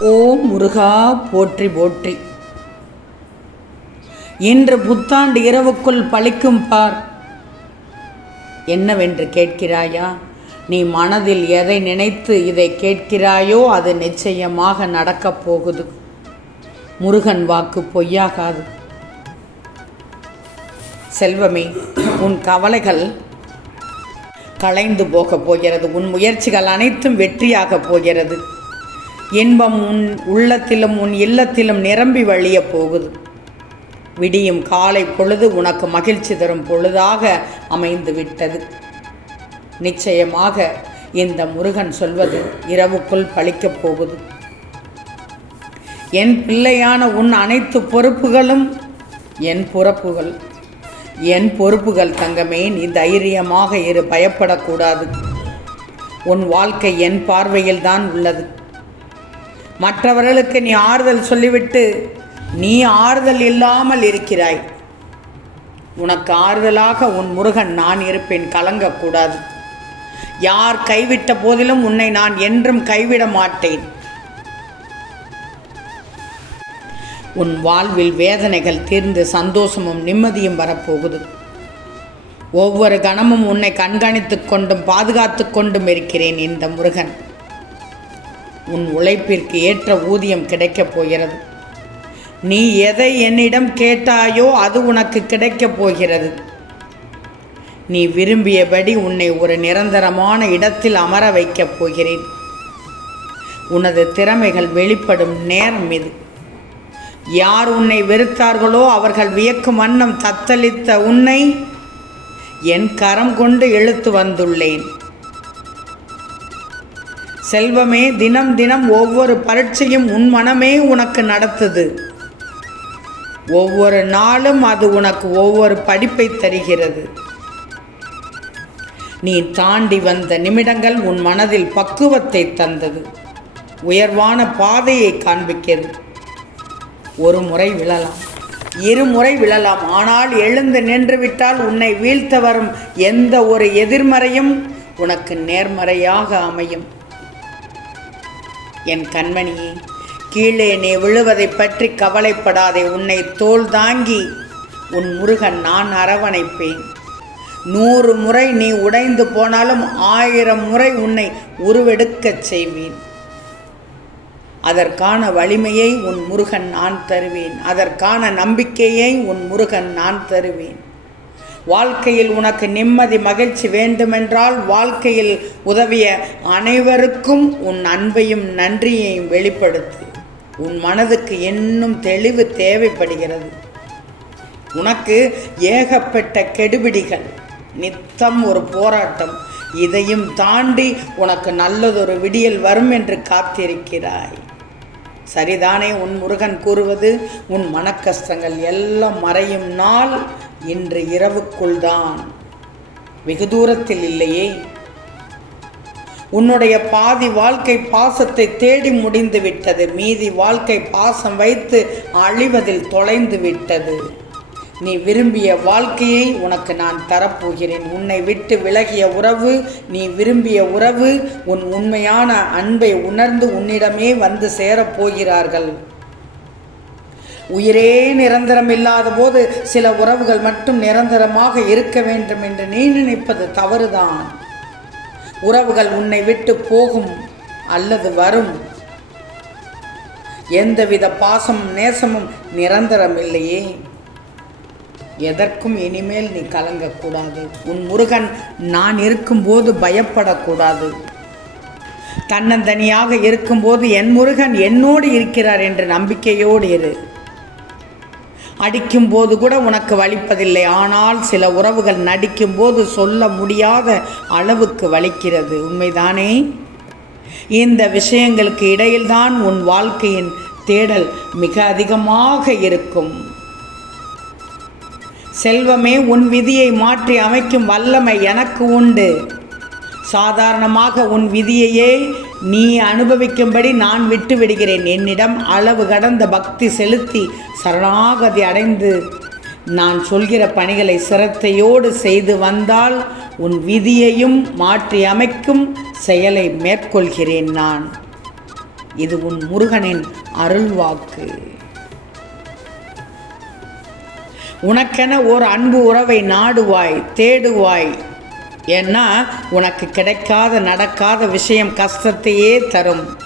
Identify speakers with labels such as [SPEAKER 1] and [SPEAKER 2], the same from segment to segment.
[SPEAKER 1] ஓம் முருகா போற்றி போற்றி. இன்று புத்தாண்டு இரவுக்குள் பழிக்கும் பார். என்னவென்று கேட்கிறாயா? நீ மனதில் எதை நினைத்து இதை கேட்கிறாயோ அது நிச்சயமாக நடக்கப் போகுது. முருகன் வாக்கு பொய்யாகாது. செல்வமே உன் கவலைகள் களைந்து போகப் போகிறது. உன் முயற்சிகள் அனைத்தும் வெற்றியாகப் போகிறது. இன்பம் உன் உள்ளத்திலும் உன் இல்லத்திலும் நிரம்பி வழியப் போகுது. விடியும் காலை பொழுது உனக்கு மகிழ்ச்சி தரும் பொழுதாக அமைந்து விட்டது. நிச்சயமாக இந்த முருகன் சொல்வது இரவுக்குள் பழிக்கப் போகுது. என் பிள்ளையான உன் அனைத்து பொறுப்புகளும் என் பொறுப்புகள். என் பொறுப்புகள் தங்கமே நீ தைரியமாக இரு பயப்படக்கூடாது. உன் வாழ்க்கை என் பார்வையில் தான் உள்ளது. மற்றவர்களுக்கு நீ ஆறுதல் சொல்லிவிட்டு நீ ஆறுதல் இல்லாமல் இருக்கிறாய். உனக்கு ஆறுதலாக உன் முருகன் நான் இருப்பேன் கலங்கக்கூடாது. யார் கைவிட்ட போதிலும் உன்னை நான் என்றும் கைவிட மாட்டேன். உன் வாழ்வில் வேதனைகள் தீர்ந்து சந்தோஷமும் நிம்மதியும் வரப்போகுது. ஒவ்வொரு கணமும் உன்னை கண்காணித்து கொண்டும் பாதுகாத்து கொண்டும் இருக்கிறேன் இந்த முருகன். உன் உழைப்பிற்கு ஏற்ற ஊதியம் கிடைக்கப் போகிறது. நீ எதை என்னிடம் கேட்டாயோ அது உனக்கு கிடைக்கப் போகிறது. நீ விரும்பியபடி உன்னை ஒரு நிரந்தரமான இடத்தில் அமர வைக்கப் போகிறேன். உனது திறமைகள் வெளிப்படும் நேரம் இது. யார் உன்னை வெறுத்தார்களோ அவர்கள் வியக்கும் வண்ணம் தத்தளித்த உன்னை என் கரம் கொண்டு இழுத்து வந்துள்ளேன். செல்வமே தினம் தினம் ஒவ்வொரு பரீட்சையும் உன் மனமே உனக்கு நடத்துது. ஒவ்வொரு நாளும் அது உனக்கு ஒவ்வொரு படிப்பை தருகிறது. நீ தாண்டி வந்த நிமிடங்கள் உன் மனதில் பக்குவத்தை தந்தது. உயர்வான பாதையை காண்பிக்கிறது. ஒரு முறை விழலாம். இருமுறை விழலாம். ஆனால் எழுந்து நின்று விட்டால் உன்னை வீழ்த்த வரும் எந்த ஒரு எதிர்மறையும் உனக்கு நேர்மறையாக அமையும். என் கண்மணியே கீழே நீ விழுவதை பற்றி கவலைப்படாதே உன்னை தோல் தாங்கி உன் முருகன் நான் அரவணைப்பேன். நூறு முறை நீ உடைந்து போனாலும் ஆயிரம் முறை உன்னை உருவெடுக்கச் செய்வேன். அதற்கான வலிமையை உன் முருகன் நான் தருவேன். அதற்கான நம்பிக்கையை உன் முருகன் நான் தருவேன். வாழ்க்கையில் உனக்கு நிம்மதி மகிழ்ச்சி வேண்டுமென்றால் வாழ்க்கையில் உதவிய அனைவருக்கும் உன் அன்பையும் நன்றியையும் வெளிப்படுத்து. உன் மனதுக்கு இன்னும் தெளிவு தேவைப்படுகிறது. உனக்கு ஏகப்பட்ட கெடுபிடிகள். நித்தம் ஒரு போராட்டம். இதையும் தாண்டி உனக்கு நல்லதொரு விடியல் வரும் என்று காத்திருக்கிறாய். சரிதானே உன் முருகன் கூறுவது? உன் மனக்கஷ்டங்கள் எல்லாம் மறையும் நாள் இன்று இரவுக்குள் தான். வெகு தூரத்தில் இல்லையே. உன்னுடைய பாதி வாழ்க்கை பாசத்தை தேடி முடிந்து விட்டது. மீதி வாழ்க்கை பாசம் வைத்து அழிவதில் தொலைந்து விட்டது. நீ விரும்பிய வாழ்க்கையை உனக்கு நான் தரப்போகிறேன். உன்னை விட்டு விலகிய உறவு நீ விரும்பிய உறவு உன் உண்மையான அன்பை உணர்ந்து உன்னிடமே வந்து சேரப்போகிறார்கள். உயிரே நிரந்தரம் இல்லாத போது சில உறவுகள் மட்டும் நிரந்தரமாக இருக்க வேண்டும் என்று நீ நினைப்பது தவறுதான். உறவுகள் உன்னை விட்டு போகும் அல்லது வரும். எந்தவித பாசமும் நேசமும் நிரந்தரம் இல்லையே. எதற்கும் இனிமேல் நீ கலங்கக்கூடாது உன் முருகன் நான் இருக்கும்போது பயப்படக்கூடாது. தன்னந்தனியாக இருக்கும்போது என் முருகன் என்னோடு இருக்கிறார் என்ற நம்பிக்கையோடு இரு. அடிக்கும்போது கூட உனக்கு வலிப்பதில்லை. ஆனால் சில உறவுகள் நடிக்கும்போது சொல்ல முடியாத அளவுக்கு வலிக்கிறது. உண்மைதானே? இந்த விஷயங்களுக்கு இடையில்தான் உன் வாழ்க்கையின் தேடல் மிக அதிகமாக இருக்கும். செல்வமே உன் விதியை மாற்றி அமைக்கும் வல்லமை எனக்கு உண்டு. சாதாரணமாக உன் விதியையே நீ அனுபவிக்கும்படி நான் விட்டு விடுகிறேன். என்னிடம் அளவு கடந்த பக்தி செலுத்தி சரணாகதி அடைந்து நான் சொல்கிற பணிகளை சிரத்தையோடு செய்து வந்தால் உன் விதியையும் மாற்றி அமைக்கும் செயலை மேற்கொள்கிறேன் நான். இது உன் முருகனின் அருள்வாக்கு. உனக்கென ஓர் அன்பு உறவை நாடுவாய் தேடுவாய் ஏன்னா உனக்கு கிடைக்காத நடக்காத விஷயம் கஷ்டத்தையே தரும்.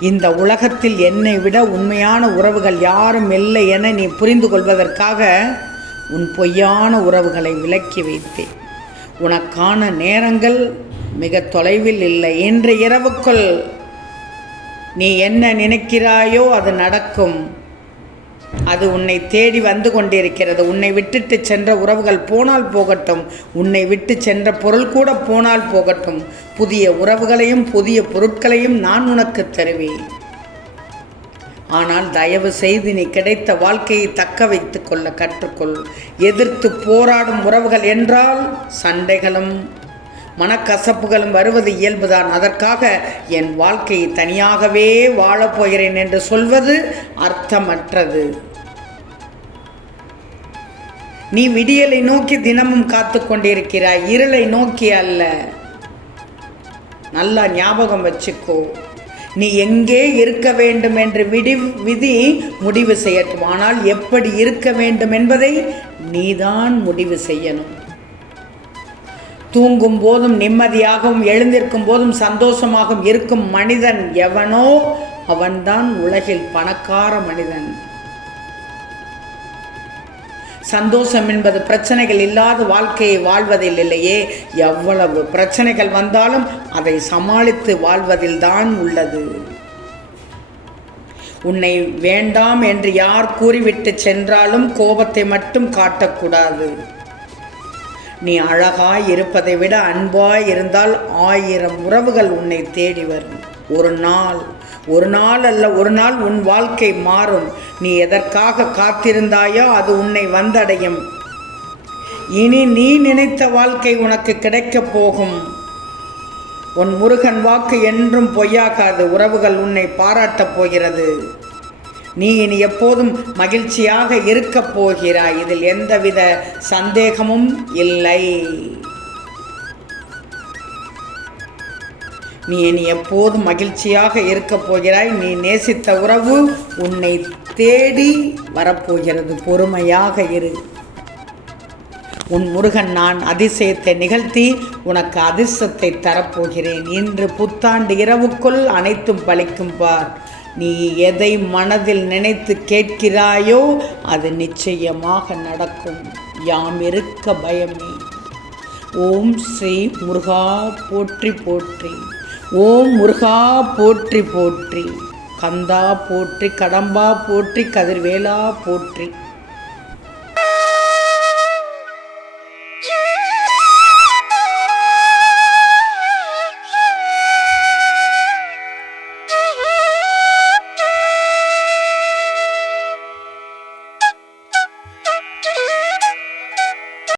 [SPEAKER 1] இந்த உலகத்தில் என்னை விட உண்மையான உறவுகள் யாரும் இல்லை என நீ புரிந்து கொள்வதற்காக உன் பொய்யான உறவுகளை விலக்கி வைத்தேன். உனக்கான நேரங்கள் மிக தொலைவில் இல்லை. இன்று இரவுக்குள் நீ என்ன நினைக்கிறாயோ அது நடக்கும். அது உன்னை தேடி வந்து கொண்டிருக்கிறது. உன்னை விட்டுட்டு சென்ற உறவுகள் போனால் போகட்டும். உன்னை விட்டு சென்ற பொருள் கூட போனால் போகட்டும். புதிய உறவுகளையும் புதிய பொருட்களையும் நான் உனக்கு தருவேன். ஆனால் தயவு செய்து நீ கிடைத்த வாழ்க்கையை தக்க வைத்துக்கொள்ள கற்றுக்கொள். எதிர்த்து போராடும் உறவுகள் என்றால் சண்டைகளும் மனக்கசப்புகளும் வருவது இயல்புதான். அதற்காக என் வாழ்க்கையை தனியாகவே வாழப்போகிறேன் என்று சொல்வது அர்த்தமற்றது. நீ விடியலை நோக்கி தினமும் காத்து கொண்டிருக்கிறாய். இருளை நோக்கி அல்ல. நல்லா ஞாபகம் வச்சுக்கோ. நீ எங்கே இருக்க வேண்டும் என்று விடி விதி முடிவு செய்யட்டும். ஆனால் எப்படி இருக்க வேண்டும் என்பதை நீதான் முடிவு செய்யணும். தூங்கும் போதும் நிம்மதியாகவும் எழுந்திருக்கும் போதும் சந்தோஷமாகவும் இருக்கும் மனிதன் எவனோ அவன்தான் உலகில் பணக்கார மனிதன். சந்தோஷம் என்பது பிரச்சனைகள் இல்லாத வாழ்க்கையை வாழ்வதில் இல்லையே. எவ்வளவு பிரச்சனைகள் வந்தாலும் அதை சமாளித்து வாழ்வதில் தான் உள்ளது. உன்னை வேண்டாம் என்று யார் கூறிவிட்டு சென்றாலும் கோபத்தை மட்டும் காட்டக்கூடாது. நீ அழகாய் இருப்பதை விட அன்பாய் இருந்தால் ஆயிரம் உறவுகள் உன்னை தேடி வரும். ஒரு நாள் ஒரு நாள் அல்ல ஒரு நாள் உன் வாழ்க்கை மாறும். நீ எதற்காக காத்திருந்தாயோ அது உன்னை வந்தடையும். இனி நீ நினைத்த வாழ்க்கை உனக்கு கிடைக்கப் போகும். உன் முருகன் வாக்கு என்றும் பொய்யாகாது. உறவுகள் உன்னை பாராட்டப் போகிறது. நீ இனி எப்போதும் மகிழ்ச்சியாக இருக்கப் போகிறாய். இதில் எந்தவித சந்தேகமும் இல்லை. நீ இனி எப்போதும் மகிழ்ச்சியாக இருக்கப் போகிறாய். நீ நேசித்த உறவு உன்னை தேடி வரப்போகிறது. பொறுமையாக இரு. உன் முருகன் நான் அதிசயத்தை நிகழ்த்தி உனக்கு அதிர்ஷ்டத்தை தரப்போகிறேன். இன்று புத்தாண்டு இரவுக்குள் அனைத்தும் பலிக்கும் பார். நீ எதை மனதில் நினைத்து கேட்கிறாயோ அது நிச்சயமாக நடக்கும். யாம் இருக்க பயமே. ஓம் ஸ்ரீ முருகா போற்றி போற்றி. ஓம் முருகா போற்றி போற்றி. கந்தா போற்றி கடம்பா போற்றி கதிர்வேலா போற்றி.